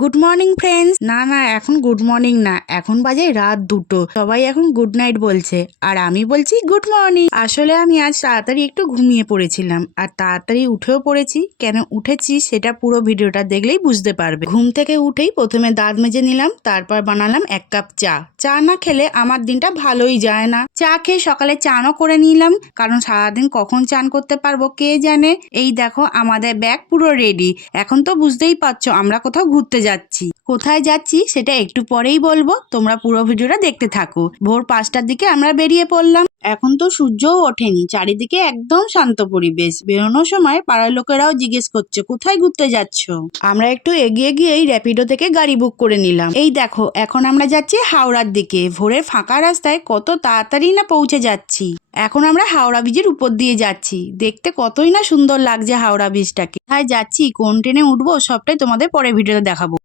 Good morning friends. না এখন good morning না, এখন বাজে রাত 2টো। সবাই এখন গুড নাইট বলছে আর আমি বলছি গুড মর্নিং। আসলে আমি আজ তাড়াতাড়ি একটু ঘুমিয়ে পড়েছিলাম আর তাড়াতাড়ি উঠেও পড়েছি। কেন উঠেছি সেটা পুরো ভিডিওটা দেখলেই বুঝতে পারবে। ঘুম থেকে উঠেই প্রথমে দাঁত মেজে নিলাম, তারপর বানালাম 1 কাপ চা। চা না খেলে আমার দিনটা ভালোই যায় না। চা খেয়ে সকালে চানও করে নিলাম, কারণ সারাদিন কখন চান করতে পারবো কে জানে। এই দেখো আমাদের ব্যাগ পুরো রেডি। এখন তো বুঝতেই পারছো আমরা কোথাও ঘুরতে যাচ্ছি। কোথায় যাচ্ছি সেটা একটু পরেই বলবো, তোমরা পুরো ভিডিওটা দেখতে থাকো। ভোর 5টার দিকে আমরা বেরিয়ে পড়লাম। এখন তো সূর্যও ওঠেনি, চারিদিকে একদম শান্ত পরিবেশ। বেরোনোর সময় পাড়ার লোকেরাও জিজ্ঞেস করছে কোথায় ঘুরতে যাচ্ছ। আমরা একটু এগিয়ে গিয়েই র্যাপিডো থেকে গাড়ি বুক করে নিলাম। এই দেখো এখন আমরা যাচ্ছি হাওড়ার দিকে। ভোরের ফাঁকা রাস্তায় কত তাড়াতাড়ি না পৌঁছে যাচ্ছি। এখন আমরা হাওড়া ব্রিজের উপর দিয়ে যাচ্ছি। দেখতে কতই না সুন্দর লাগছে হাওড়া ব্রিজটাকে। কোথায় যাচ্ছি, কোন ট্রেনে উঠবো, সবটাই তোমাদের পরের ভিডিওতে দেখাবো।